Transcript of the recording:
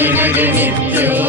गिरगिनित्यो